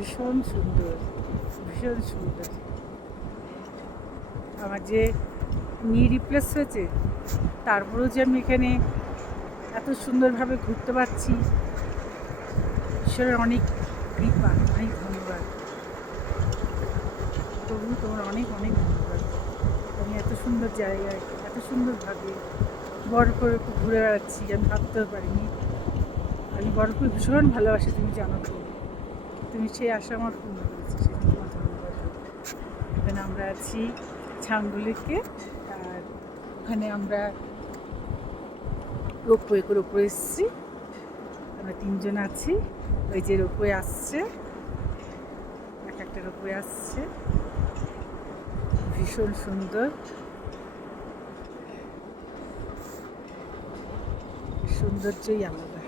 ভীষণ সুন্দর, ভীষণ সুন্দর। আমার যে নি রিপ্লেস হয়েছে, তারপরেও যে আমি এখানে এত সুন্দরভাবে ঘুরতে পারছি, ঈশ্বরের অনেক কৃপা, অনেক ধন্যবাদ প্রভু, তোমার অনেক অনেক ধন্যবাদ। আমি এত সুন্দর জায়গায় এত সুন্দরভাবে বরফের উপর ঘুরে বেড়াচ্ছি, আমি ভাবতেও পারিনি। আমি বরফকে ভীষণ ভালোবাসি, তুমি জানো তো। তুমি সেই আশা আমার পূর্ণ করেছো, সেই জন্য তোমার ধন্যবাদ। এখানে আমরা আছি ছাঙ্গুলিকে, আর ওখানে আমরা রোপওয়ে করে উপরে এসেছি। আমরা তিনজন আছি। ওই যে রোপওয়ে আসছে, এক একটা রোপওয়ে আসছে, ভীষণ সুন্দর, সৌন্দর্যই আলাদা।